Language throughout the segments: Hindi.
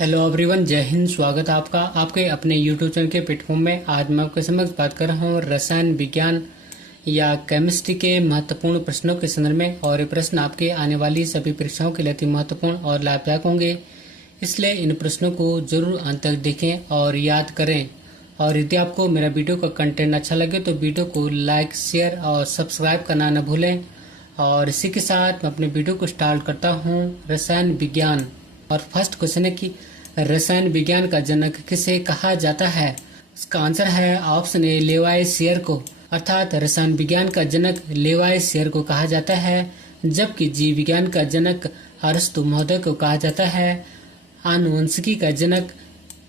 हेलो एवरीवन, जय हिंद। स्वागत है आपका आपके अपने यूट्यूब चैनल के प्लेटफॉर्म में। आज मैं आपके समक्ष बात कर रहा हूँ रसायन विज्ञान या केमिस्ट्री के महत्वपूर्ण प्रश्नों के संदर्भ में। और ये प्रश्न आपके आने वाली सभी परीक्षाओं के लिए अति महत्वपूर्ण और लाभदायक होंगे, इसलिए इन प्रश्नों को जरूर अंत तक देखें और याद करें। और यदि आपको मेरा वीडियो का कंटेंट अच्छा लगे तो वीडियो को लाइक, शेयर और सब्सक्राइब करना न भूलें। और इसी के साथ मैं अपने वीडियो को स्टार्ट करता हूँ। रसायन विज्ञान। और फर्स्ट क्वेश्चन है कि रसायन विज्ञान का जनक किसे कहा जाता है। इसका आंसर है ऑप्शन ए, लेवाइसियर को। अर्थात रसायन विज्ञान का जनक लेवाइसियर को कहा जाता है, जबकि जीव विज्ञान का जनक अरस्तु महोदय को कहा जाता है। आनुवंशिकी का जनक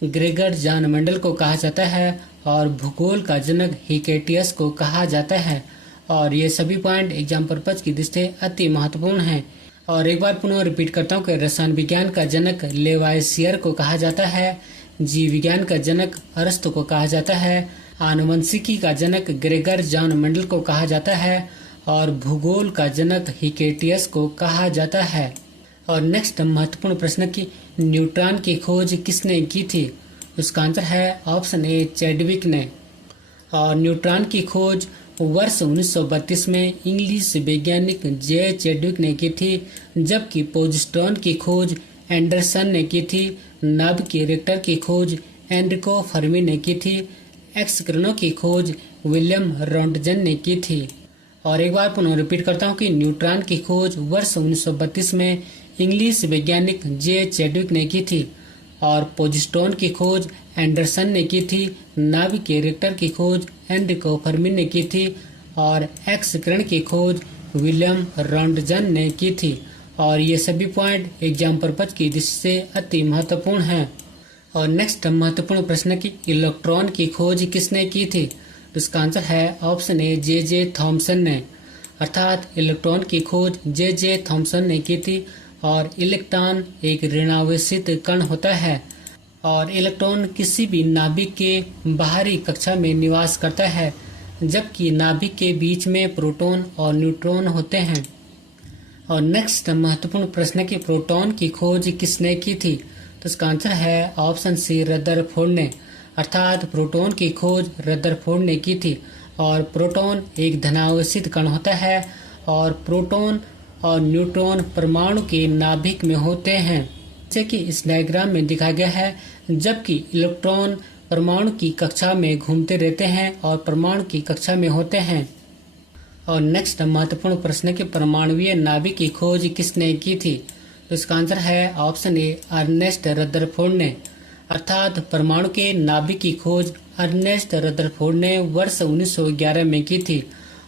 ग्रेगर जॉन मेंडल को कहा जाता है और भूगोल का जनक हिकेटियस को कहा जाता है। और ये सभी पॉइंट एग्जाम पर्पज की दृष्टि से अति महत्वपूर्ण हैं। और एक बार पुनः रिपीट करता हूँ कि रसायन विज्ञान का जनक लेवाइसियर को कहा जाता है, जीव विज्ञान का जनक अरस्तु को कहा जाता है, आनुवंशिकी का जनक ग्रेगर जॉन मेंडल को कहा जाता है और भूगोल का जनक हिकेटियस को कहा जाता है। और नेक्स्ट महत्वपूर्ण प्रश्न की न्यूट्रॉन की खोज किसने की थी। उसका आंसर है ऑप्शन ए, चैडविक ने। और न्यूट्रॉन की खोज वर्ष 1932 में इंग्लिश वैज्ञानिक जे चैडविक ने की थी, जबकि पोजिट्रॉन की खोज एंडरसन ने की थी। नाभिकीय रिएक्टर की खोज एनरिको फर्मी ने की थी। एक्स किरणों की खोज विलियम रॉन्टजन ने की थी। और एक बार पुनः रिपीट करता हूँ कि न्यूट्रॉन की खोज वर्ष 1932 में इंग्लिश वैज्ञानिक जे चैडविक ने की थी और पोजिट्रॉन की खोज एंडरसन ने की थी। नाभिकीय रिएक्टर की खोज एनरिको फर्मी ने की थी और एक्स किरण की खोज विलियम रॉन्टजन ने की थी। और ये सभी पॉइंट एग्जाम पर्पज की दृष्टि से अति महत्वपूर्ण हैं। और नेक्स्ट महत्वपूर्ण प्रश्न की इलेक्ट्रॉन की खोज किसने की थी। तो इसका आंसर है ऑप्शन ए, जे थॉमसन ने। अर्थात इलेक्ट्रॉन की खोज जे थॉमसन ने की थी। और इलेक्ट्रॉन एक ऋणावेशित कण होता है और इलेक्ट्रॉन किसी भी नाभिक के बाहरी कक्षा में निवास करता है, जबकि नाभिक के बीच में प्रोटॉन और न्यूट्रॉन होते हैं। और नेक्स्ट महत्वपूर्ण प्रश्न की प्रोटॉन की खोज किसने की थी। तो इसका आंसर है ऑप्शन सी, रदरफोर्ड ने। अर्थात प्रोटॉन की खोज रदरफोर्ड ने की थी। और प्रोटॉन एक धनावेशित कण होता है और प्रोटॉन और न्यूट्रॉन परमाणु के नाभिक में होते हैं, जैसे कि इस डायग्राम में दिखाया गया है। जबकि इलेक्ट्रॉन परमाणु की कक्षा में घूमते रहते हैं और परमाणु की कक्षा में होते हैं। और नेक्स्ट महत्वपूर्ण प्रश्न के परमाणुवीय नाभिक की खोज किसने की थी। तो इसका आंसर है ऑप्शन ए, अर्नेस्ट रदरफोर्ड ने। अर्थात परमाणु के नाभिक की खोज अर्नेस्ट रदरफोर्ड ने वर्ष 1911 में की थी।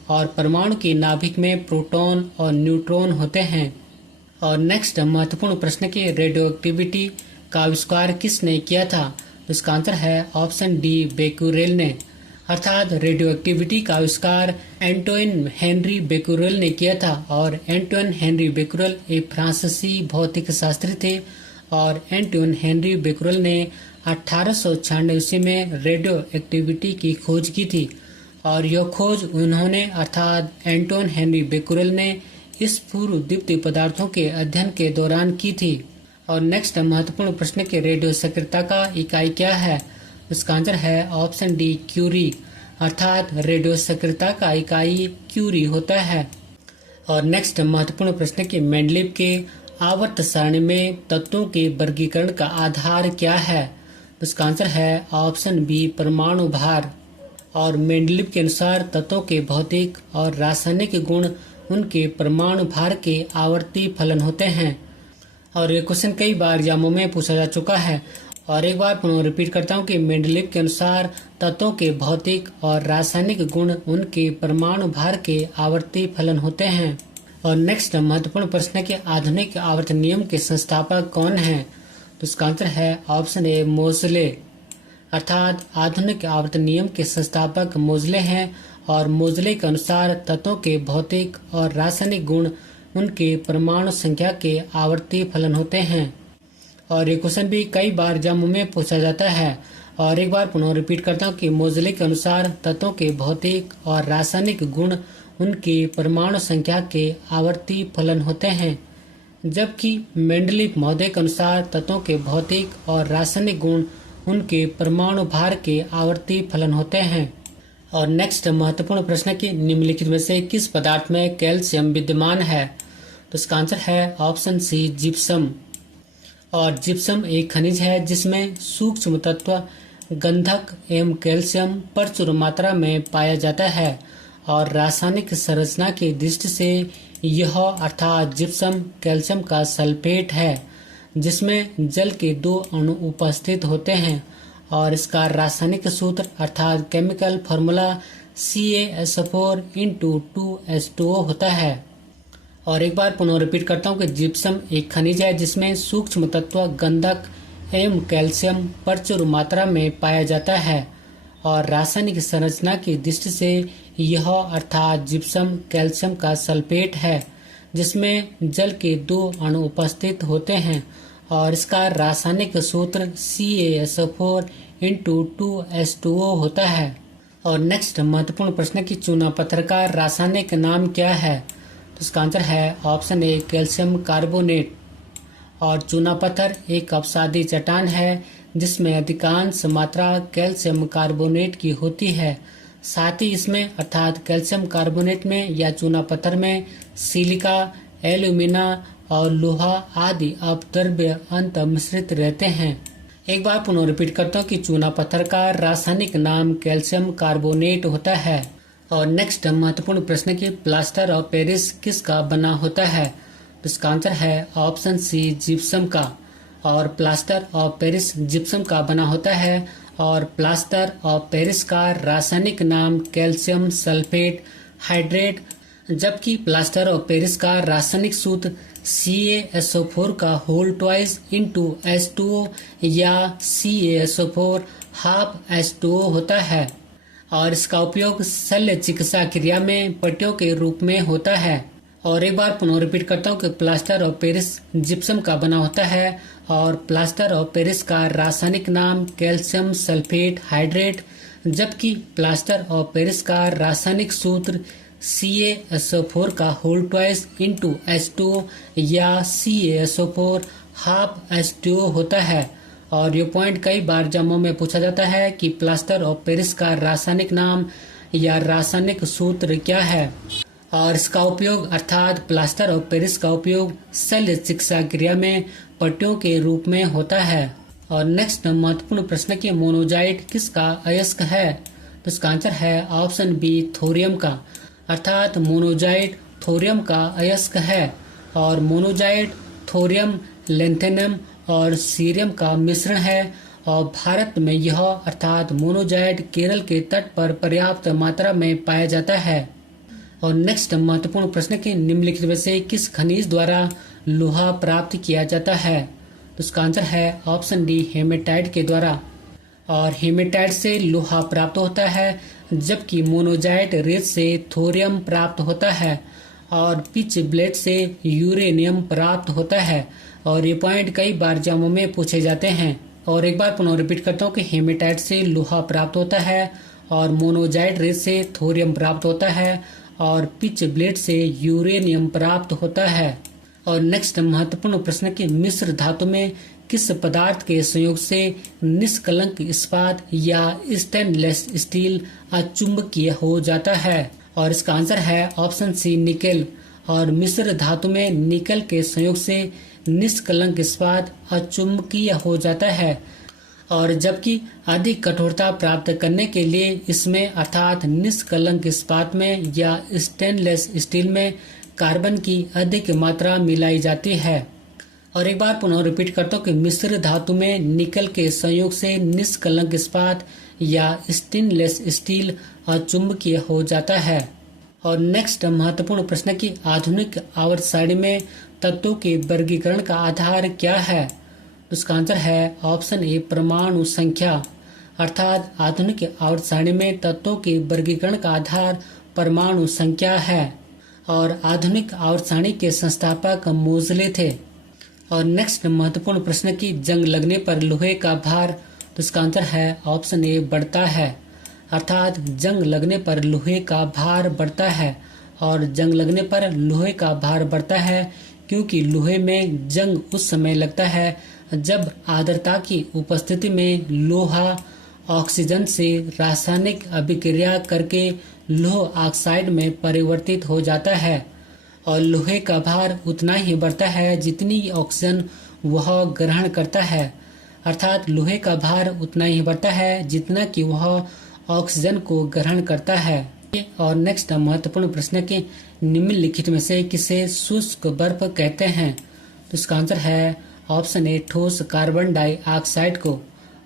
और परमाणु के नाभिक में प्रोटॉन और न्यूट्रॉन होते हैं। और नेक्स्ट महत्वपूर्ण प्रश्न की रेडियो एक्टिविटी का आविष्कार किसने किया था। तो इसका आंसर है ऑप्शन डी, बेक्यूरेल ने। अर्थात रेडियो एक्टिविटी का आविष्कार एंटोइन हेनरी बेक्यूरेल ने किया था। और एंटोइन हेनरी बेक्यूरेल एक फ्रांसीसी भौतिक शास्त्री थे। और एंटोइन हेनरी बेक्यूरेल ने 1896 ईस्वी में रेडियो एक्टिविटी की खोज की थी। और यह खोज उन्होंने अर्थात एंटोइन हेनरी बेक्यूरेल ने इस पूर्व द्वितीय पदार्थों के अध्ययन के दौरान की थी। और नेक्स्ट महत्वपूर्ण प्रश्न के रेडियो सक्रियता का इकाई क्या है। इसका आंसर है ऑप्शन डी, क्यूरी। अर्थात रेडियो सक्रियता का इकाई क्यूरी होता है। और नेक्स्ट महत्वपूर्ण प्रश्न के मेंडलीव के आवर्त सारणी में तत्वों के वर्गीकरण का आधार क्या है। इसका आंसर है ऑप्शन बी, परमाणु भार। और मेंडलीव के अनुसार तत्वों के भौतिक और रासायनिक गुण उनके परमाणु भार के आवर्ती फलन होते हैं। और ये क्वेश्चन कई बार एग्जामों में पूछा जा चुका है। और एक बार पुनः रिपीट करता हूँ कि मेंडलीव के अनुसार तत्वों के भौतिक और रासायनिक गुण उनके परमाणु भार के आवर्ती फलन होते हैं। और नेक्स्ट महत्वपूर्ण प्रश्न के आधुनिक आवर्त नियम के संस्थापक कौन है। तो इसका आंसर है ऑप्शन ए, मोज़ले। अर्थात आधुनिक आवर्त नियम के संस्थापक मोज़ले हैं। और मोज़ले के अनुसार तत्वों के भौतिक और रासायनिक गुण उनके परमाणु संख्या के आवर्ती फलन होते हैं। और ये क्वेश्चन भी कई बार एग्जाम में पूछा जाता है। और एक बार पुनः रिपीट करता हूँ कि मोज़ले के अनुसार तत्वों के भौतिक और रासायनिक गुण उनके परमाणु संख्या के आवर्ती फलन होते हैं। जबकि मेंडलीव महोदय के अनुसार तत्वों के भौतिक और रासायनिक गुण उनके परमाणु भार के आवर्ती फलन होते हैं। और नेक्स्ट महत्वपूर्ण प्रश्न की निम्नलिखित में से किस पदार्थ में कैल्शियम विद्यमान है? तो इसका आंसर है ऑप्शन सी, जिप्सम। और जिप्सम एक खनिज है जिसमें सूक्ष्म तत्व गंधक एवं कैल्शियम प्रचुर मात्रा में पाया जाता है। और रासायनिक संरचना की दृष्टि से यह अर्थात जिप्सम कैल्शियम का सल्फेट है जिसमें जल के 2 अणु उपस्थित होते हैं। और इसका रासायनिक सूत्र अर्थात केमिकल फॉर्मूला CaSO4 × 2H2O होता है। और एक बार पुनः रिपीट करता हूँ कि जिप्सम एक खनिज है जिसमें सूक्ष्म तत्व गंधक एवं कैल्शियम प्रचुर मात्रा में पाया जाता है। और रासायनिक संरचना की दृष्टि से यह अर्थात जिप्सम कैल्शियम का सल्फेट है जिसमें जल के 2 अणु उपस्थित होते हैं। और इसका रासायनिक सूत्र CaSO4 × 2H2O होता है। और नेक्स्ट महत्वपूर्ण प्रश्न की चूना पत्थर का रासायनिक नाम क्या है? तो इसका आंसर है ऑप्शन ए, कैल्शियम कार्बोनेट। और चूना पत्थर एक अवसादी चट्टान है जिसमें अधिकांश मात्रा कैल्शियम कार्बोनेट की होती है। साथ ही इसमें अर्थात कैल्शियम कार्बोनेट में या चूना पत्थर में सिलिका, एल्यूमिना और लोहा आदि अपद्रव्य अंत मिश्रित रहते हैं। एक बार पुनः रिपीट करता हूँ कि चूना पत्थर का रासायनिक नाम कैल्शियम कार्बोनेट होता है। और नेक्स्ट महत्वपूर्ण प्रश्न की प्लास्टर ऑफ पेरिस किसका बना होता है? तो इसका आंसर है ऑप्शन सी, जिप्सम का। और प्लास्टर ऑफ पेरिस जिप्सम का बना होता है। और प्लास्टर ऑफ पेरिस का रासायनिक नाम कैल्शियम सल्फेट हाइड्रेट, जबकि प्लास्टर ऑफ पेरिस का रासायनिक सूत्र CaSO4 का होल ट्वाइस × H2O या CaSO4 हाफ H2O होता है। और इसका उपयोग शल्य चिकित्सा क्रिया में पट्टियों के रूप में होता है। और एक बार पुनः रिपीट करता हूँ कि प्लास्टर ऑफ पेरिस जिप्सम का बना होता है। और प्लास्टर ऑफ पेरिस का रासायनिक नाम कैल्शियम सल्फेट हाइड्रेट, जबकि प्लास्टर ऑफ पेरिस का रासायनिक सूत्र CaSO4 का होल ट्वाइस × H2O या CaSO4 हाफ H2O होता है। और ये पॉइंट कई बार एग्जामों में पूछा जाता है कि प्लास्टर ऑफ पेरिस का रासायनिक नाम या रासायनिक सूत्र क्या है। और इसका उपयोग अर्थात प्लास्टर ऑफ पेरिस का उपयोग शल्य चिकित्सा क्रिया में पट्टियों के रूप में होता है। और नेक्स्ट महत्वपूर्ण प्रश्न की मोनोजाइट किसका अयस्क है? तो इसका आंसर है ऑप्शन बी, थोरियम का। अर्थात मोनोजाइट थोरियम का अयस्क है। और मोनोजाइट थोरियम, लेंथेनम और सीरियम का मिश्रण है। और भारत में यह अर्थात मोनोजाइट केरल के तट पर पर्याप्त मात्रा में पाया जाता है। और नेक्स्ट महत्वपूर्ण प्रश्न के निम्नलिखित में से किस खनिज द्वारा लोहा प्राप्त किया जाता है? तो इसका आंसर है ऑप्शन डी, हेमेटाइट के द्वारा। और हेमेटाइट से लोहा प्राप्त होता है, जबकि मोनोजाइट रेत से थोरियम प्राप्त होता है। और पिच ब्लेड से यूरेनियम प्राप्त होता है। और ये पॉइंट कई बार एग्जामों में पूछे जाते हैं। और एक बार पुनः रिपीट करता हूँ कि हेमेटाइट से लोहा प्राप्त होता है। और मोनोजाइट रेत से थोरियम प्राप्त होता है। और पिच ब्लेड से यूरेनियम प्राप्त होता है। और नेक्स्ट महत्वपूर्ण प्रश्न की मिश्र धातु में किस पदार्थ के संयोग से निष्कलंक इस्पात या स्टेनलेस स्टील अचुंबकीय हो जाता है? और इसका आंसर है ऑप्शन सी, निकेल। और मिश्र धातु में निकेल के संयोग से निष्कलंक इस्पात अचुंबकीय हो जाता है। और जबकि अधिक कठोरता प्राप्त करने के लिए इसमें अर्थात निष्कलंक इस्पात में या स्टेनलेस स्टील में कार्बन की अधिक मात्रा मिलाई जाती है। और एक बार पुनः रिपीट करता हूँ कि मिश्र धातु में निकल के संयोग से निष्कलंक इस्पात या स्टेनलेस स्टील अचुंबकीय हो जाता है। और नेक्स्ट महत्वपूर्ण प्रश्न की आधुनिक आवर्त सारणी में तत्वों के वर्गीकरण का आधार क्या है? उसका आंसर है ऑप्शन ए, परमाणु संख्या। अर्थात आधुनिक आवर्त सारणी में तत्वों के वर्गीकरण का आधार परमाणु संख्या है। और आधुनिक आवर्त सारणी के संस्थापक मोजले थे। और नेक्स्ट महत्वपूर्ण प्रश्न की जंग लगने पर लोहे का भार, तो इसका आंसर है ऑप्शन ए, बढ़ता है। अर्थात जंग लगने पर लोहे का भार बढ़ता है। और जंग लगने पर लोहे का भार बढ़ता है क्योंकि लोहे में जंग उस समय लगता है जब आर्द्रता की उपस्थिति में लोहा ऑक्सीजन से रासायनिक अभिक्रिया करके लौह ऑक्साइड में परिवर्तित हो जाता है और लोहे का भार उतना ही बढ़ता है जितनी ऑक्सीजन वह ग्रहण करता है। अर्थात लोहे का भार उतना ही बढ़ता है जितना कि वह ऑक्सीजन को ग्रहण करता है। और नेक्स्ट महत्वपूर्ण प्रश्न कि निम्नलिखित में से किसे शुष्क बर्फ कहते हैं? तो इसका आंसर है ऑप्शन ए ठोस कार्बन डाइऑक्साइड को।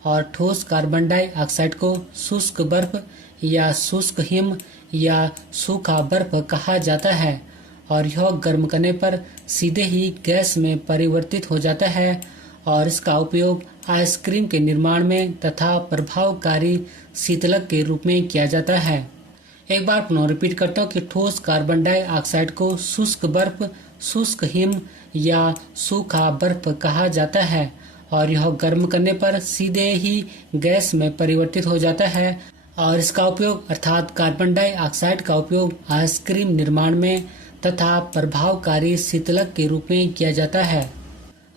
और ठोस कार्बन डाइऑक्साइड को शुष्क बर्फ या शुष्क हिम या सूखा बर्फ कहा जाता है और यह गर्म करने पर सीधे ही गैस में परिवर्तित हो जाता है और इसका उपयोग आइसक्रीम के निर्माण में तथा प्रभावकारी शीतलक के रूप में किया जाता है। एक बार पुनः रिपीट करता हूँ कि ठोस कार्बन डाइऑक्साइड को शुष्क बर्फ, शुष्क हिम या सूखा बर्फ कहा जाता है और यह गर्म करने पर सीधे ही गैस में परिवर्तित हो जाता है और इसका उपयोग अर्थात कार्बन डाइऑक्साइड का उपयोग आइसक्रीम निर्माण में तथा प्रभावकारी शीतलक के रूप में किया जाता है।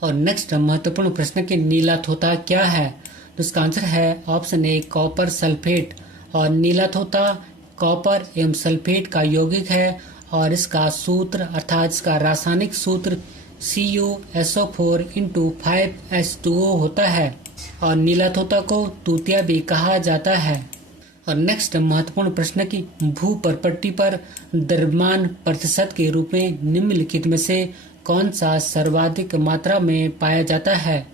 और नेक्स्ट महत्वपूर्ण प्रश्न कि नीला थोथा क्या है? तो इसका आंसर है ऑप्शन ए कॉपर सल्फेट। और नीला थोथा कॉपर एवं सल्फेट का यौगिक है और इसका सूत्र अर्थात इसका रासायनिक सूत्र CuSO4 × 5H2O होता है और नीला थोथा को तूतिया भी कहा जाता है। और नेक्स्ट महत्वपूर्ण प्रश्न की भूपर्पट्टी पर द्रव्यमान प्रतिशत के रूप में निम्नलिखित में से कौन सा सर्वाधिक मात्रा में पाया जाता है?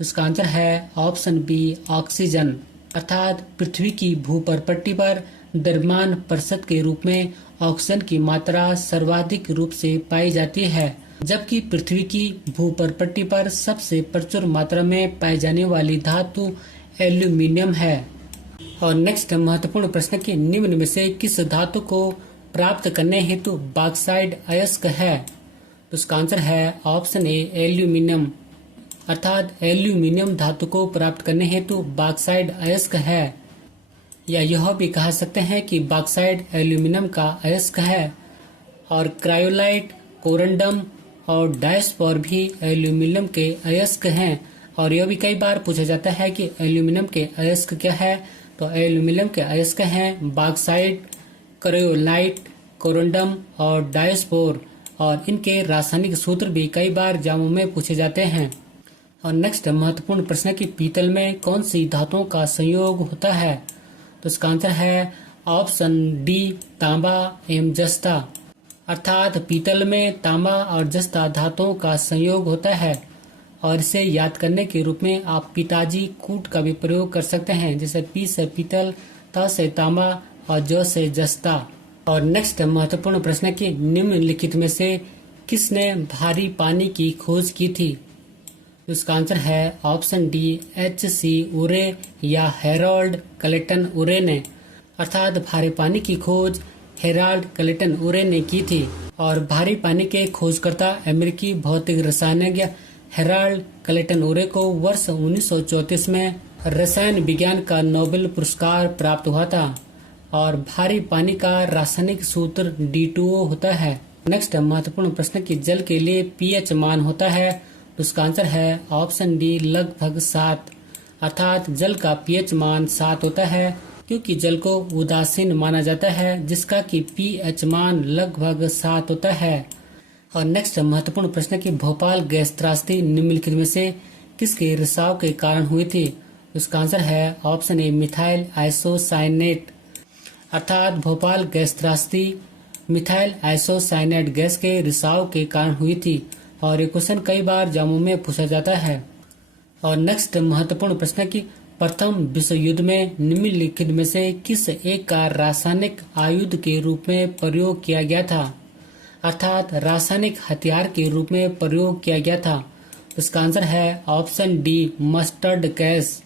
इसका आंसर है ऑप्शन बी ऑक्सीजन। अर्थात पृथ्वी की भूपर्पट्टी पर द्रव्यमान प्रतिशत के रूप में ऑक्सीजन की मात्रा सर्वाधिक रूप से पाई जाती है, जबकि पृथ्वी की भूपर्पट्टी पर सबसे प्रचुर मात्रा में पाई जाने वाली धातु एल्यूमिनियम है। और नेक्स्ट महत्वपूर्ण प्रश्न कि निम्न में से किस धातु को प्राप्त करने हेतु बॉक्साइट अयस्क है? तो उसका आंसर है ऑप्शन ए एल्यूमिनियम। अर्थात एल्यूमिनियम धातु को प्राप्त करने हेतु बॉक्साइट अयस्क है, या यह भी कह सकते हैं कि बॉक्साइट एल्यूमिनियम का अयस्क है। और क्रायोलाइट, कोरंडम और डायस्पोर भी एल्यूमिनियम के अयस्क हैं और यह भी कई बार पूछा जाता है कि एल्यूमिनियम के अयस्क क्या है? तो एल्यूमिनियम के अयस्क हैं बॉक्साइट, क्रायोलाइट, कोरंडम और डायस्पोर और इनके रासायनिक सूत्र भी कई बार एग्जामों में पूछे जाते हैं। और नेक्स्ट महत्वपूर्ण प्रश्न कि पीतल में कौन सी धातुओं का संयोग होता है? तो इसका आंसर है ऑप्शन डी तांबा एवं जस्ता। अर्थात पीतल में तांबा और जस्ता धातुओं का संयोग होता है और इसे याद करने के रूप में आप पिताजी कूट का भी प्रयोग कर सकते हैं, जैसे पी से पीतल, त से तांबा और ज से जस्ता। और नेक्स्ट महत्वपूर्ण प्रश्न कि निम्नलिखित में से किसने भारी पानी की खोज की थी? इसका आंसर है ऑप्शन डी H.C. उरे या हेराल्ड क्लेटन उरे ने। अर्थात भारी पानी की खोज हेराल्ड क्लेटन उरे ने की थी और भारी पानी के खोजकर्ता अमेरिकी भौतिक रसायनज्ञ हेराल्ड क्लेटन उरे को वर्ष 1934 में रसायन विज्ञान का नोबेल पुरस्कार प्राप्त हुआ था और भारी पानी का रासायनिक सूत्र D2O होता है। नेक्स्ट महत्वपूर्ण प्रश्न कि जल के लिए pH मान होता है, तो उसका आंसर है ऑप्शन डी लगभग 7। अर्थात जल का pH मान 7 होता है क्योंकि जल को उदासीन माना जाता है जिसका कि pH मान लगभग 7 होता है। और नेक्स्ट महत्वपूर्ण प्रश्न कि भोपाल गैस त्रासदी निम्नलिखित में से किसके रिसाव के कारण हुई थी? उसका आंसर है ऑप्शन ए मिथाइल आइसोसाइनेट। अर्थात भोपाल गैस त्रासदी मिथाइल आइसोसाइनेट गैस के रिसाव के कारण हुई थी और ये क्वेश्चन कई बार एग्जामों में पूछा जाता है। और नेक्स्ट महत्वपूर्ण प्रश्न कि प्रथम विश्व युद्ध में निम्नलिखित में से किस एक का रासायनिक आयुध के रूप में प्रयोग किया गया था? अर्थात रासायनिक हथियार के रूप में प्रयोग किया गया था। इसका आंसर है ऑप्शन डी मस्टर्ड गैस।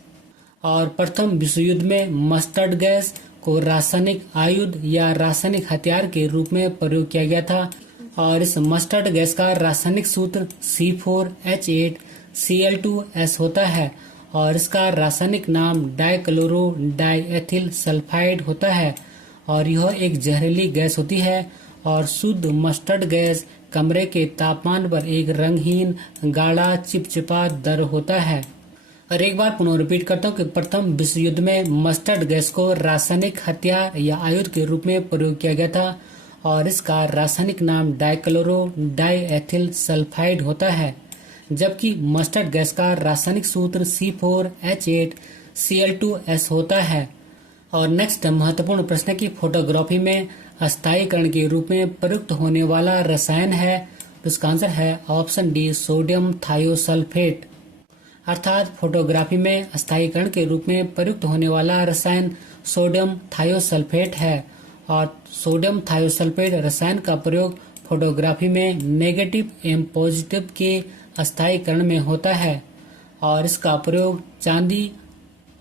और प्रथम विश्व युद्ध में मस्टर्ड गैस को रासायनिक आयुध या रासायनिक हथियार के रूप में प्रयोग किया गया था और इस मस्टर्ड गैस का रासायनिक सूत्र C4H8Cl2S होता है और इसका रासायनिक नाम डाइक्लोरो डाइएथिल सल्फाइड होता है और यह एक जहरीली गैस होती है और शुद्ध मस्टर्ड गैस कमरे के तापमान पर एक रंगहीन गाढ़ा चिपचिपा दर होता है। और एक बार पुनः रिपीट करता हूँ कि प्रथम विश्व युद्ध में मस्टर्ड गैस को रासायनिक हथियार या आयुध के रूप में प्रयोग किया गया था और इसका रासायनिक नाम डाइक्लोरो डाइएथिल सल्फाइड होता है, जबकि मस्टर्ड गैस का रासायनिक सूत्र C4H8Cl2S होता है। और नेक्स्ट महत्वपूर्ण प्रश्न की फोटोग्राफी में अस्थायीकरण के रूप में प्रयुक्त होने वाला रसायन है, तो इसका आंसर है ऑप्शन डी सोडियम थायोसल्फेट। अर्थात फोटोग्राफी में अस्थायीकरण के रूप में प्रयुक्त होने वाला रसायन सोडियम थायोसल्फेट है और सोडियम थायोसल्फेट रसायन का प्रयोग फोटोग्राफी में नेगेटिव एवं पॉजिटिव के अस्थायीकरण में होता है और इसका प्रयोग चांदी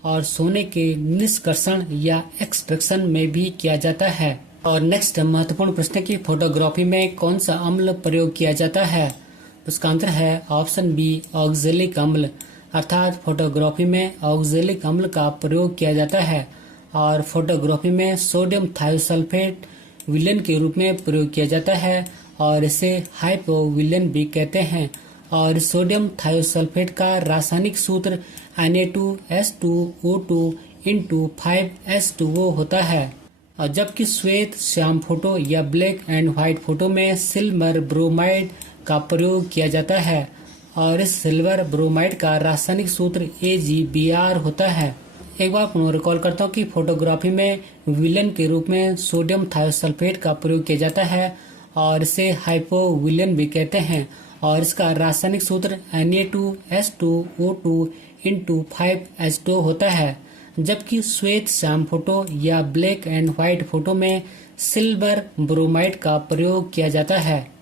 और सोने के निष्कर्षण या एक्सट्रैक्शन में भी किया जाता है। और नेक्स्ट महत्वपूर्ण प्रश्न की फोटोग्राफी में कौन सा अम्ल प्रयोग किया जाता है, तो इसका आंसर है ऑप्शन बी ऑक्जेलिक अम्ल। अर्थात फोटोग्राफी में ऑक्जेलिक अम्ल का प्रयोग किया जाता है और फोटोग्राफी में सोडियम थायोसल्फेट विलेन के रूप में प्रयोग किया जाता है और इसे हाइपोविलेन भी कहते हैं। और सोडियम थायोसल्फेट का रासायनिक सूत्र Na2S2O2 होता है और जबकि श्वेत श्याम फोटो या ब्लैक एंड व्हाइट फोटो में सिल्वर ब्रोमाइड का प्रयोग किया जाता है और इस सिल्वर ब्रोमाइड का रासायनिक सूत्र AgBr होता है। एक बार पुनः रिकॉल करता हूँ कि फोटोग्राफी में विलेन के रूप में सोडियम थायोसल्फेट का प्रयोग किया जाता है और इसे हाइपोविलेन भी कहते हैं और इसका रासायनिक सूत्र Na2S2O2 होता है, जबकि श्वेत श्याम फोटो या ब्लैक एंड व्हाइट फोटो में सिल्वर ब्रोमाइड का प्रयोग किया जाता है।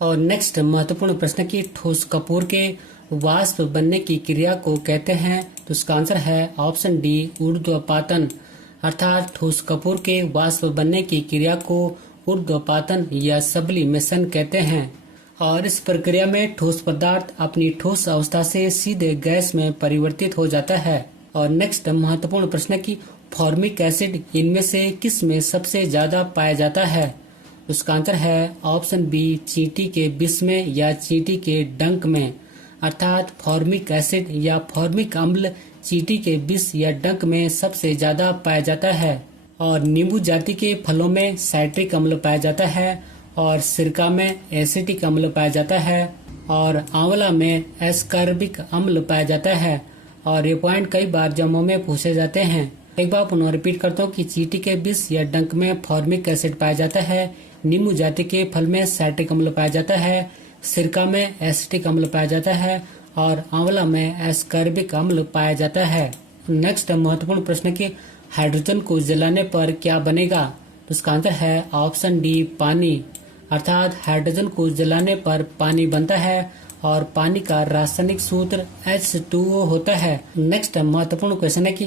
और नेक्स्ट महत्वपूर्ण प्रश्न की ठोस कपूर के वाष्प बनने की क्रिया को कहते हैं, तो इसका आंसर है ऑप्शन डी ऊर्ध्वपातन। अर्थात ठोस कपूर के वाष्प बनने की क्रिया को ऊर्ध्वपातन या सब्लिमेशन कहते हैं और इस प्रक्रिया में ठोस पदार्थ अपनी ठोस अवस्था से सीधे गैस में परिवर्तित हो जाता है। और नेक्स्ट महत्वपूर्ण प्रश्न की फॉर्मिक एसिड इनमें से किस में सबसे ज्यादा पाया जाता है, उसका आंसर है ऑप्शन बी चींटी के विष में या चींटी के डंक में। अर्थात फॉर्मिक एसिड या फॉर्मिक अम्ल चींटी के विष या डंक में सबसे ज्यादा पाया जाता है। और नींबू जाति के फलों में साइट्रिक अम्ल पाया जाता है और सिरका में एसिटिक अम्ल पाया जाता है और आंवला में एस्कॉर्बिक अम्ल पाया जाता है। और ये पॉइंट कई बार जमों में पूछे जाते हैं। एक बार पुनः रिपीट करता हूँ कि चींटी के विष या डंक में फॉर्मिक एसिड पाया जाता है, नींबू जाति के फल में साइट्रिक अम्ल पाया जाता है, सिरका में एसिटिक अम्ल पाया जाता है और आंवला में एस्कॉर्बिक अम्ल पाया जाता है। नेक्स्ट महत्वपूर्ण प्रश्न की हाइड्रोजन को जलाने पर क्या बनेगा, तो इसका आंसर है ऑप्शन डी पानी। अर्थात हाइड्रोजन को जलाने पर पानी बनता है और पानी का रासायनिक सूत्र H2O होता है। नेक्स्ट महत्वपूर्ण क्वेश्चन है कि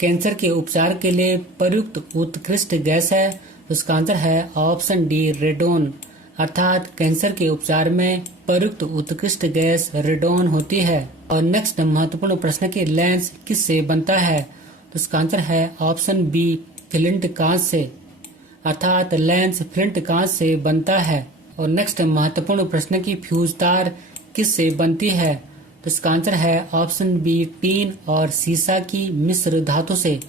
कैंसर के उपचार के लिए प्रयुक्त उत्कृष्ट गैस है, तो इसका आंसर है ऑप्शन डी रेडोन। अर्थात कैंसर के उपचार में प्रयुक्त उत्कृष्ट गैस रेडोन होती है। और नेक्स्ट महत्वपूर्ण प्रश्न की लेंस किससे बनता है, तो इसका आंसर है ऑप्शन बी फ्लिंट कांच से। अर्थात लेंस फ्लिंट कांच से बनता है। और नेक्स्ट महत्वपूर्ण प्रश्न की फ्यूज तार किससे बनती है, तो इसका आंसर है ऑप्शन बी टीन और सीसा की मिश्र धातु से।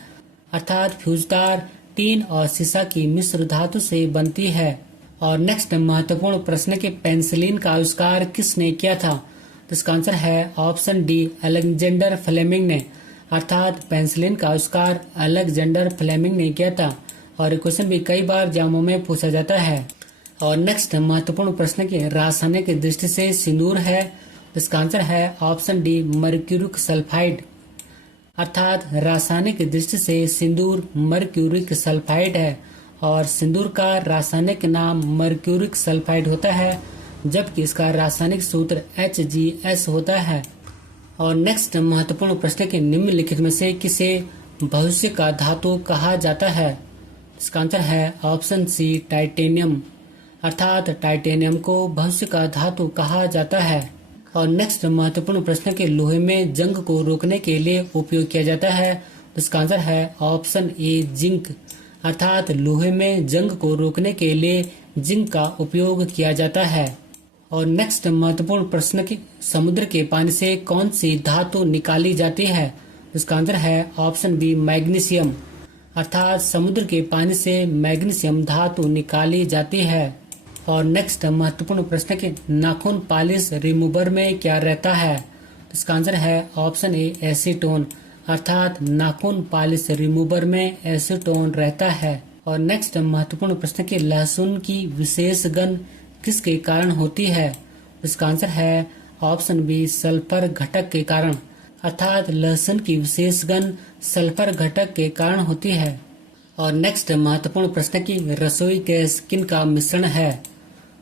अर्थात फ्यूज तार टीन और सीसा की मिश्र धातु से बनती है। और नेक्स्ट महत्वपूर्ण प्रश्न के पेंसिलिन का आविष्कार किसने किया था, तो इसका आंसर है ऑप्शन डी अलेक्जेंडर फ्लेमिंग ने। अर्थात पेंसिलिन का आविष्कार अलेक्जेंडर फ्लेमिंग ने किया था और ये क्वेश्चन भी कई बार एग्जामों में पूछा जाता है। और नेक्स्ट महत्वपूर्ण प्रश्न की रासायनिक दृष्टि से सिंदूर है, तो इसका आंसर है ऑप्शन डी मर्क्यूरिक सल्फाइड। अर्थात रासायनिक दृष्टि से सिंदूर मर्क्यूरिक सल्फाइड है और सिंदूर का रासायनिक नाम मर्क्यूरिक सल्फाइड होता है, जबकि इसका रासायनिक सूत्र HgS होता है। और नेक्स्ट महत्वपूर्ण प्रश्न के निम्नलिखित में से किसे भविष्य का धातु कहा जाता है, इसका आंसर है ऑप्शन सी टाइटेनियम। अर्थात टाइटेनियम को भविष्य का धातु कहा जाता है। और नेक्स्ट महत्वपूर्ण प्रश्न के लोहे में जंग को रोकने के लिए उपयोग किया जाता है, तो इसका आंसर है ऑप्शन ए जिंक। अर्थात लोहे में जंग को रोकने के लिए जिंक का उपयोग किया जाता है। और नेक्स्ट महत्वपूर्ण प्रश्न की समुद्र के पानी से कौन सी धातु निकाली जाती है? इसका आंसर है ऑप्शन बी मैग्नीशियम। अर्थात समुद्र के पानी से मैग्नीशियम धातु निकाली जाती है। और नेक्स्ट महत्वपूर्ण प्रश्न के नाखून पॉलिश रिमूवर में क्या रहता है? इसका आंसर है ऑप्शन ए एसीटोन। अर्थात नाखून पॉलिश रिमूवर में एसीटोन रहता है। और नेक्स्ट महत्वपूर्ण प्रश्न के लहसुन की विशेष गंध किसके कारण होती है? इसका आंसर है ऑप्शन बी सल्फर घटक के कारण। अर्थात लहसुन की विशेष गंध सल्फर घटक के कारण होती है। और नेक्स्ट महत्वपूर्ण प्रश्न की रसोई गैस किन का मिश्रण है?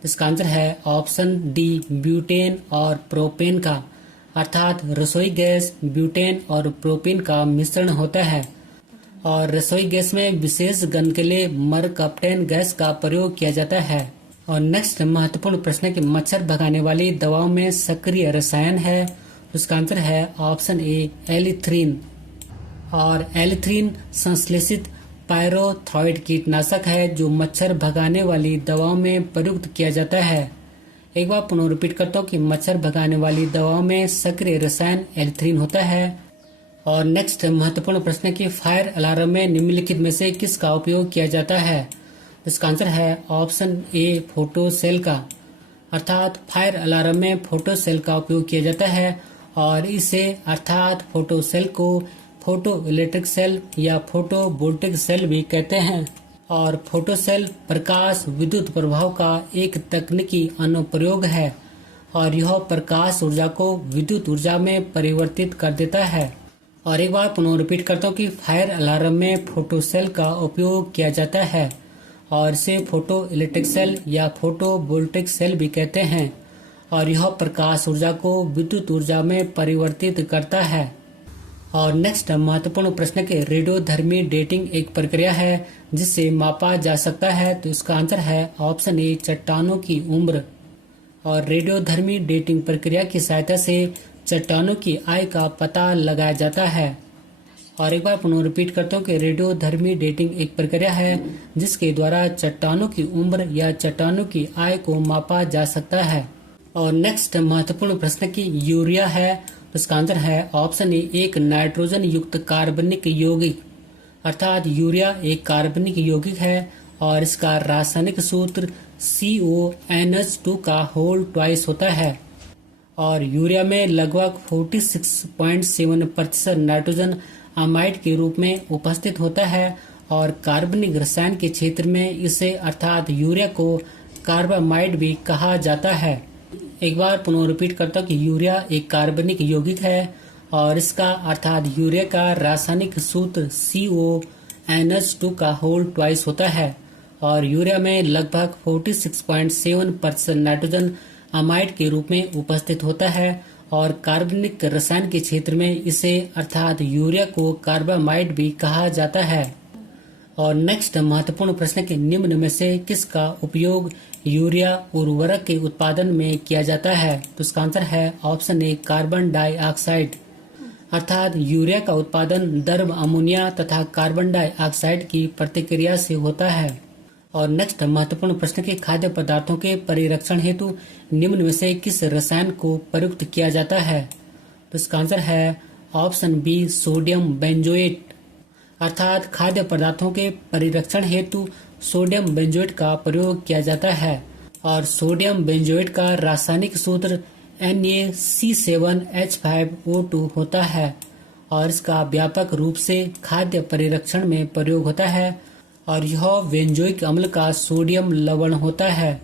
इसका आंसर है ऑप्शन डी ब्यूटेन और प्रोपेन का। अर्थात रसोई गैस ब्यूटेन और प्रोपेन का मिश्रण होता है। और रसोई गैस में विशेष गंध के लिए मरकप्टेन गैस का प्रयोग किया जाता है। और नेक्स्ट महत्वपूर्ण प्रश्न की मच्छर भगाने वाली दवाओं में सक्रिय रसायन है। उसका आंसर है ऑप्शन ए एलिथ्रीन। और एलिथ्रीन संश्लेषित पायरोथॉइड कीटनाशक है जो मच्छर भगाने वाली दवाओं में प्रयुक्त किया जाता है। एक बार पुनः रिपीट करता हूँ कि मच्छर भगाने वाली दवाओं में सक्रिय रसायन एलिथ्रीन होता है। और नेक्स्ट महत्वपूर्ण प्रश्न की फायर अलार्म में निम्नलिखित में से किसका उपयोग किया जाता है? इसका आंसर है ऑप्शन ए फोटो सेल का। अर्थात फायर अलार्म में फोटो सेल का उपयोग किया जाता है। और इसे अर्थात फोटो सेल को फोटो इलेक्ट्रिक सेल या फोटो वोल्टिक सेल भी कहते हैं। और फोटो सेल प्रकाश विद्युत प्रभाव का एक तकनीकी अनुप्रयोग है और यह प्रकाश ऊर्जा को विद्युत ऊर्जा में परिवर्तित कर देता है। और एक बार पुनः रिपीट करता हूँ कि फायर अलार्म में फोटो सेल का उपयोग किया जाता है और इसे फोटो इलेक्ट्रिक सेल या फोटो वोल्टिक सेल भी कहते हैं और यह प्रकाश ऊर्जा को विद्युत ऊर्जा में परिवर्तित करता है। और नेक्स्ट महत्वपूर्ण प्रश्न के रेडियोधर्मी डेटिंग एक प्रक्रिया है जिससे मापा जा सकता है। तो इसका आंसर है ऑप्शन ए चट्टानों की उम्र। और रेडियोधर्मी डेटिंग प्रक्रिया की सहायता से चट्टानों की आयु का पता लगाया जाता है। और एक बार पुनः रिपीट करता हूँ कि रेडियोधर्मी डेटिंग एक प्रक्रिया है जिसके द्वारा चट्टानों की उम्र या चट्टानों की आयु को मापा जा सकता है। और नेक्स्ट महत्वपूर्ण प्रश्न की यूरिया है। इसका आंसर है ऑप्शन ए एक नाइट्रोजन युक्त कार्बनिक यौगिक। अर्थात यूरिया एक कार्बनिक यौगिक है और इसका रासायनिक सूत्र CONH2 का होल ट्वाइस होता है। और यूरिया में लगभग 46.7% नाइट्रोजन अमाइड के रूप में उपस्थित होता है और कार्बनिक रसायन के क्षेत्र में इसे अर्थात यूरिया को कार्बामाइड भी कहा जाता है। एक बार पुनः रिपीट करता हूँ कि यूरिया एक कार्बनिक यौगिक है और इसका अर्थात यूरिया का रासायनिक सूत्र CONH2 का होल ट्वाइस होता है। और यूरिया में लगभग 46.7% नाइट्रोजन अमाइड के रूप में उपस्थित होता है और कार्बनिक रसायन के क्षेत्र में इसे अर्थात यूरिया को कार्बामाइड भी कहा जाता है। और नेक्स्ट महत्वपूर्ण प्रश्न के निम्न में से किसका उपयोग यूरिया उर्वरक के उत्पादन में किया जाता है? तो इसका आंसर है ऑप्शन ए कार्बन डाइऑक्साइड। अर्थात यूरिया का उत्पादन द्रव अमोनिया तथा कार्बन डाइऑक्साइड की प्रतिक्रिया से होता है। और नेक्स्ट महत्वपूर्ण प्रश्न के खाद्य पदार्थों के परिरक्षण हेतु निम्न में से किस रसायन को प्रयुक्त किया जाता है? तो इसका आंसर है ऑप्शन बी सोडियम बेंजोएट। अर्थात खाद्य पदार्थों के परिरक्षण हेतु सोडियम बेंजोएट का प्रयोग किया जाता है। और सोडियम बेंजोएट का रासायनिक सूत्र NaC7H5O2 होता है और इसका व्यापक रूप से खाद्य परिरक्षण में प्रयोग होता है और यह बेंजोइक अम्ल का सोडियम लवण होता है।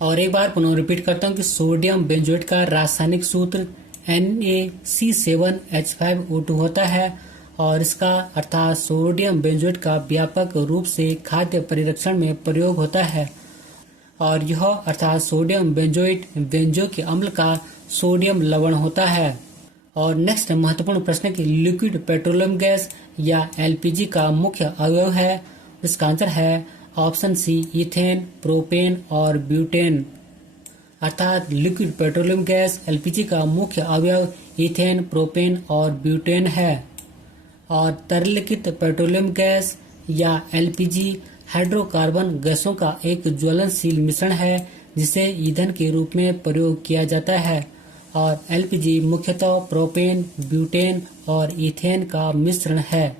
और एक बार पुनः रिपीट करता हूँ कि सोडियम बेंजोएट का रासायनिक सूत्र NaC7H5O2 होता है और इसका अर्थात सोडियम बेंजोएट का व्यापक रूप से खाद्य परिरक्षण में प्रयोग होता है और यह अर्थात सोडियम बेंजोएट बेंजोइक अम्ल का सोडियम लवण होता है। और नेक्स्ट महत्वपूर्ण प्रश्न की लिक्विड पेट्रोलियम गैस या LPG का मुख्य अवयव है। इसका आंसर है ऑप्शन सी इथेन, प्रोपेन और ब्यूटेन। अर्थात लिक्विड पेट्रोलियम गैस LPG का मुख्य अवयव इथेन, प्रोपेन और ब्यूटेन है। और तरलीकृत पेट्रोलियम गैस या LPG हाइड्रोकार्बन गैसों का एक ज्वलनशील मिश्रण है जिसे ईंधन के रूप में प्रयोग किया जाता है। और एलपीजी मुख्यतः प्रोपेन, ब्यूटेन और ईथेन का मिश्रण है।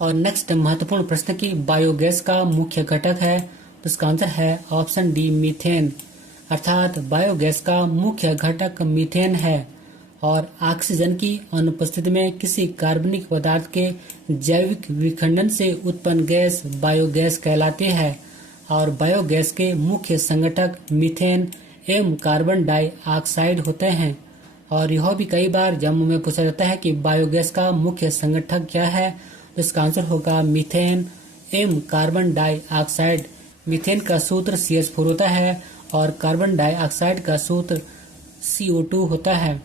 और नेक्स्ट महत्वपूर्ण प्रश्न की बायोगैस का मुख्य घटक है, तो इसका आंसर है ऑप्शन डी मीथेन। अर्थात बायोगैस का मुख्य घटक मीथेन है और ऑक्सीजन की अनुपस्थिति में किसी कार्बनिक पदार्थ के जैविक विखंडन से उत्पन्न गैस बायोगैस कहलाती है। और बायोगैस के मुख्य संगठक मीथेन एवं कार्बन डाइऑक्साइड होते हैं। और यह भी कई बार जम्मू में पूछा जाता है कि बायोगैस का मुख्य संगठक क्या है, तो इसका आंसर होगा मीथेन एवं कार्बन डाइऑक्साइड। मीथेन का सूत्र CH4 होता है और कार्बन डाइऑक्साइड का सूत्र CO2 होता है।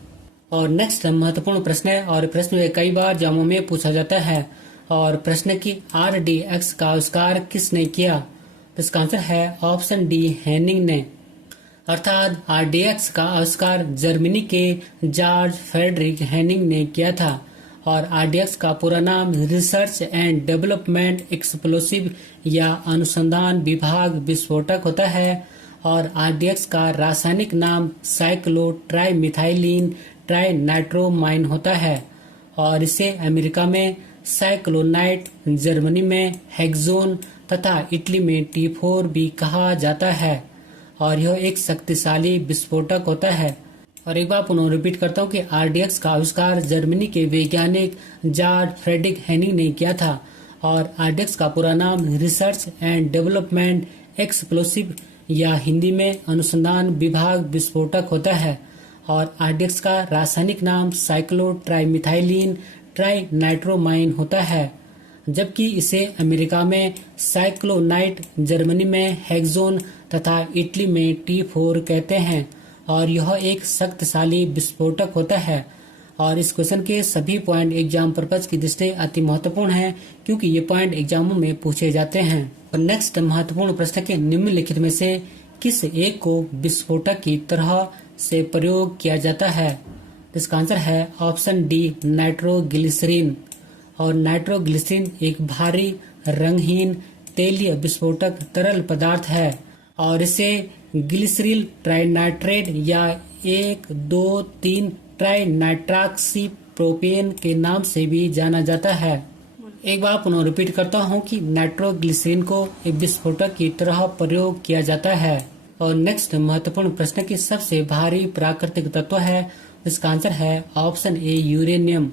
और नेक्स्ट महत्वपूर्ण प्रश्न है और प्रश्न में कई बार जम्मू में पूछा जाता है। और प्रश्न की RDX का आविष्कार किसने किया, तो इसका आंसर है ऑप्शन डी हेनिंग ने। अर्थात RDX का आविष्कार जर्मनी के जॉर्ज फ्रेडरिक हेनिंग ने किया था। और RDX का पूरा नाम रिसर्च एंड डेवलपमेंट एक्सप्लोसिव या अनुसंधान विभाग विस्फोटक होता है। और RDX का रासायनिक नाम साइक्लो ट्राइमिथाइलिन ट्राइनाइट्रोमाइन होता है। और इसे अमेरिका में साइक्लोनाइट, जर्मनी में हेक्सोन तथा इटली में T4 भी कहा जाता है। और यह एक शक्तिशाली विस्फोटक होता है। और एक बार पुनः रिपीट करता हूँ कि RDX का आविष्कार जर्मनी के वैज्ञानिक जॉर्ज फ्रेडरिक हेनिंग ने किया था। और RDX का पूरा नाम रिसर्च एंड डेवलपमेंट एक्सप्लोसिव या हिंदी में अनुसंधान विभाग विस्फोटक होता है। और RDX का रासायनिक नाम साइक्लो ट्राइमिथाइलिन ट्राइनाइट्रोमाइन होता है, जबकि इसे अमेरिका में साइक्लोनाइट, जर्मनी में हेक्सोन तथा इटली में T4 कहते हैं। और यह एक शक्तिशाली विस्फोटक होता है। और इस क्वेश्चन के सभी पॉइंट एग्जाम पर्पज की दृष्टि अति महत्वपूर्ण हैं, क्योंकि ये पॉइंट एग्जामों में पूछे जाते हैं। और नेक्स्ट महत्वपूर्ण प्रश्न के निम्नलिखित में से किस एक को विस्फोटक की तरह से प्रयोग किया जाता है, इसका आंसर है ऑप्शन डी नाइट्रोग्लिसरीन। और नाइट्रोग्लिसरीन एक भारी रंगहीन तेलीय विस्फोटक तरल पदार्थ है। और इसे ग्लिसरील ट्राइनाइट्रेट या 1,2,3 ट्राइनाइट्रॉक्सी प्रोपेन के नाम से भी जाना जाता है। एक बार पुनः रिपीट करता हूँ कि नाइट्रोग्लिसरीन को एक विस्फोटक की तरह प्रयोग किया जाता है। और नेक्स्ट महत्वपूर्ण प्रश्न की सबसे भारी प्राकृतिक तत्व है, इसका आंसर है ऑप्शन ए यूरेनियम।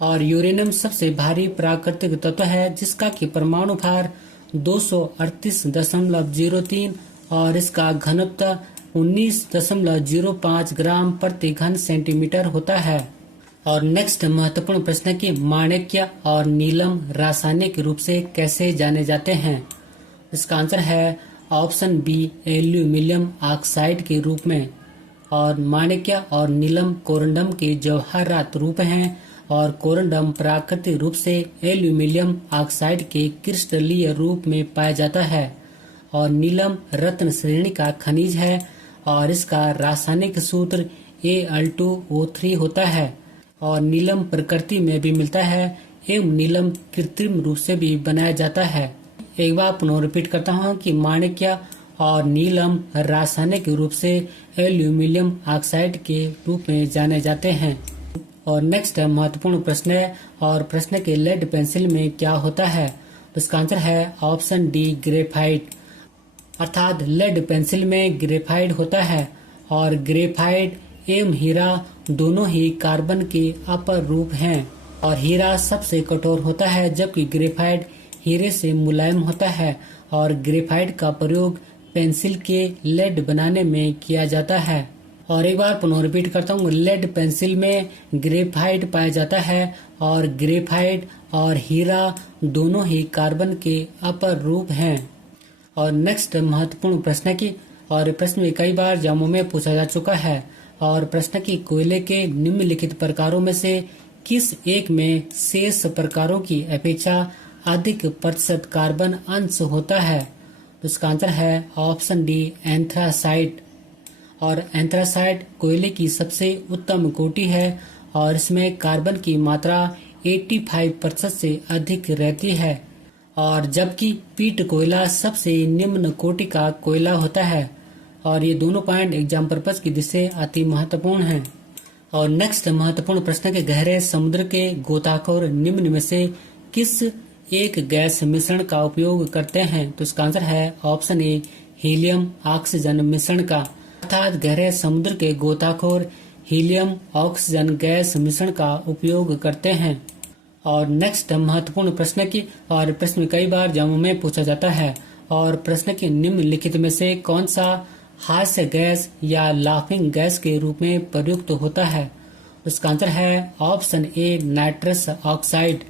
और यूरेनियम सबसे भारी प्राकृतिक तत्व है, जिसका की परमाणु भार 238.03 और इसका घनत्व 19.05 ग्राम प्रति घन सेंटीमीटर होता है। और नेक्स्ट महत्वपूर्ण प्रश्न की माणिक्य और नीलम रासायनिक रूप से कैसे जाने जाते हैं, इसका आंसर है ऑप्शन बी एल्यूमिनियम ऑक्साइड के रूप में। और माणिक्य और नीलम कोरंडम के जवाहरात रूप हैं। और कोरंडम प्राकृतिक रूप से एल्यूमिनियम ऑक्साइड के क्रिस्टलीय रूप में पाया जाता है। और नीलम रत्न श्रेणी का खनिज है और इसका रासायनिक सूत्र Al2O3 होता है। और नीलम प्रकृति में भी मिलता है एवं नीलम कृत्रिम रूप से भी बनाया जाता है। एक बार पुनः रिपीट करता हूँ कि माणिक्य और नीलम रासायनिक रूप से एल्यूमिनियम ऑक्साइड के रूप में जाने जाते हैं। और नेक्स्ट महत्वपूर्ण प्रश्न है और प्रश्न के लेड पेंसिल में क्या होता है, तो इसका आंसर है ऑप्शन डी ग्रेफाइट। अर्थात लेड पेंसिल में ग्रेफाइट होता है। और ग्रेफाइट एवं हीरा दोनों ही कार्बन के अपर रूप हैं। और हीरा सबसे कठोर होता है, जबकि ग्रेफाइट हीरे से मुलायम होता है। और ग्रेफाइट का प्रयोग पेंसिल के लेड बनाने में किया जाता है। और एक बार पुनः रिपीट करता हूँ, लेड पेंसिल में ग्रेफाइट पाया जाता है। और ग्रेफाइट और हीरा दोनों ही कार्बन के अपर रूप हैं। और नेक्स्ट महत्वपूर्ण प्रश्न की और प्रश्न में कई बार जम्मू में पूछा जा चुका है। और प्रश्न की कोयले के निम्नलिखित प्रकारों में से किस एक में शेष प्रकारों की अपेक्षा अधिक प्रतिशत कार्बन अंश होता है, तो इसका आंसर है ऑप्शन डी एंथ्रासाइट। और एंथ्रासाइट कोयले की सबसे उत्तम कोटि है और इसमें कार्बन की मात्रा 85% से अधिक रहती है। और जबकि पीट कोयला सबसे निम्न कोटि का कोयला होता है। और ये दोनों पॉइंट एग्जाम पर्पज की दृष्टि से अति महत्वपूर्ण हैं। और नेक्स्ट महत्वपूर्ण प्रश्न के गहरे समुद्र के गोताखोर निम्न में से किस एक गैस मिश्रण का उपयोग करते हैं? तो इसका आंसर है ऑप्शन ए हीलियम ऑक्सीजन मिश्रण का। अर्थात गहरे समुद्र के गोताखोर हीलियम ऑक्सीजन गैस मिश्रण का उपयोग करते हैं। और नेक्स्ट महत्वपूर्ण प्रश्न की और प्रश्न कई बार एग्जामों में पूछा जाता है। और प्रश्न के निम्नलिखित में से कौन सा हास्य गैस या लाफिंग गैस के रूप में प्रयुक्त होता है? उसका आंसर है ऑप्शन ए नाइट्रस ऑक्साइड।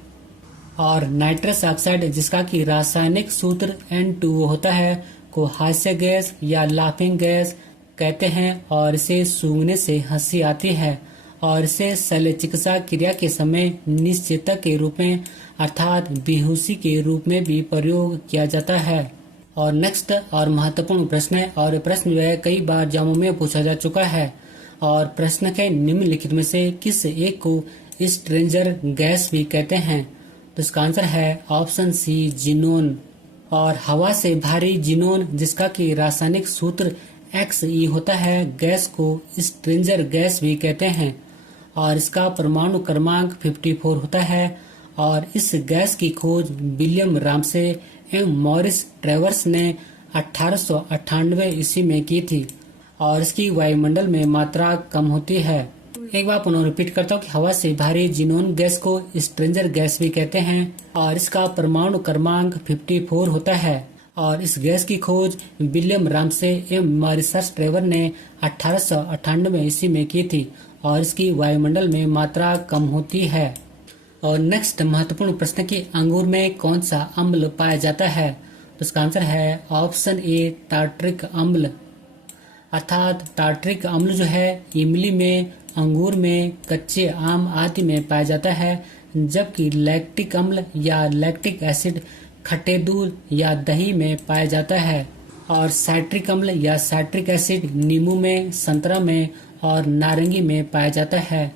और नाइट्रस ऑक्साइड जिसका कि रासायनिक सूत्र N2O होता है को हास्य गैस या लाफिंग गैस कहते हैं। और इसे सूंघने से हंसी आती है और इसे शल्य चिकित्सा क्रिया के समय निश्चेतक के रूप में अर्थात बेहोशी के रूप में भी प्रयोग किया जाता है। और नेक्स्ट और महत्वपूर्ण प्रश्न है और प्रश्न जो है कई बार एग्जामों में पूछा जा चुका है। और प्रश्न के निम्नलिखित में से किस एक को स्ट्रेंजर गैस भी कहते हैं? तो इसका आंसर है ऑप्शन सी जिनोन। और हवा से भारी जिनोन जिसका कि रासायनिक सूत्र XE होता है गैस को स्ट्रेंजर गैस भी कहते हैं। और इसका परमाणु क्रमांक 54 होता है। और इस गैस की खोज विलियम रामसे एवं मॉरिस ट्रेवर्स ने 1898 ईस्वी में की थी। और इसकी वायुमंडल में मात्रा कम होती है। एक बार पुनः रिपीट करता हूँ कि हवा से भारी जिनोन गैस को स्ट्रेंजर गैस भी कहते हैं। और इसका परमाणु क्रमांक 54 होता है। और इस गैस की खोज विलियम रामसे एवं मॉरिस ट्रेवर ने 1898 ईस्वी में की थी। और इसकी वायुमंडल में मात्रा कम होती है। और नेक्स्ट महत्वपूर्ण प्रश्न की अंगूर में कौन सा अम्ल पाया जाता है? तो इसका आंसर है ऑप्शन ए टार्ट्रिक अम्ल। अर्थात टार्ट्रिक अम्ल जो है इमली में, अंगूर में, कच्चे आम आदि में पाया जाता है। जबकि लैक्टिक अम्ल या लैक्टिक एसिड खट्टे दूध या दही में पाया जाता है। और साइट्रिक अम्ल या साइट्रिक एसिड नींबू में, संतरा में और नारंगी में पाया जाता है।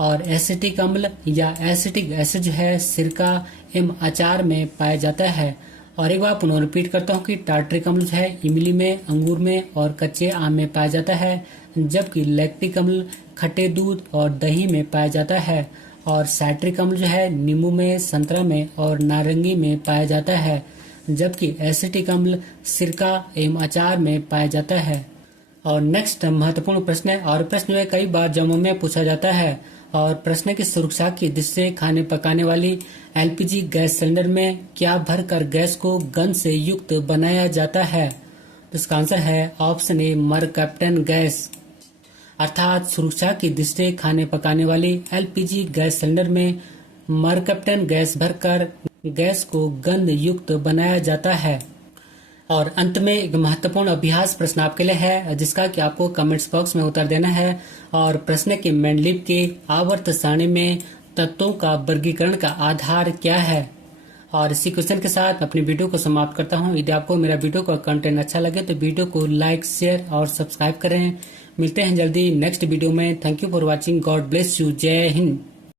और एसिटिक अम्ल या एसिटिक एसिड जो है सिरका एवं अचार में पाया जाता है। और एक बार पुनः रिपीट करता हूँ कि टार्ट्रिक अम्ल जो है इमली में, अंगूर में और कच्चे आम में पाया जाता है। जबकि लैक्टिक अम्ल खट्टे दूध और दही में पाया जाता है। और साइट्रिक अम्ल जो है नींबू में, संतरा में और नारंगी में पाया जाता है। जबकि एसिटिक अम्ल सिरका एवं अचार में पाया जाता है। और नेक्स्ट महत्वपूर्ण प्रश्न है और प्रश्न में कई बार एग्जामों में पूछा जाता है। और प्रश्न की सुरक्षा की दृष्टि से खाने पकाने वाली LPG गैस सिलेंडर में क्या भरकर गैस को गंध से युक्त बनाया जाता है? तो इसका आंसर है ऑप्शन ए मरकैप्टन गैस। अर्थात सुरक्षा की दृष्टि से खाने पकाने वाली LPG गैस सिलेंडर में मरकैप्टन गैस भरकर गैस को गंध युक्त बनाया जाता है। और अंत में एक महत्वपूर्ण अभ्यास प्रश्न आपके लिए है जिसका कि आपको कमेंट्स बॉक्स में उत्तर देना है। और प्रश्न के मेंडलीव के आवर्त सारणी में तत्वों का वर्गीकरण का आधार क्या है? और इसी क्वेश्चन के साथ अपनी वीडियो को समाप्त करता हूं। यदि आपको मेरा वीडियो का कंटेंट अच्छा लगे तो वीडियो को लाइक, शेयर और सब्सक्राइब करें। मिलते हैं जल्दी नेक्स्ट वीडियो में। Thank you for watching. God bless you. जय हिंद।